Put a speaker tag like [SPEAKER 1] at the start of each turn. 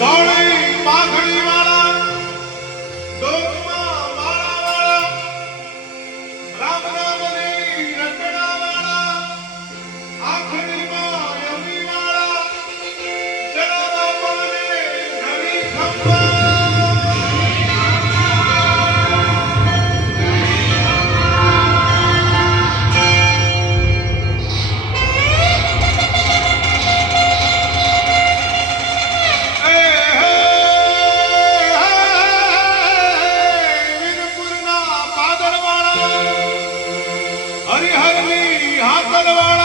[SPEAKER 1] ધોળી પાઘડીમાં હરિહરની હાથલવાડ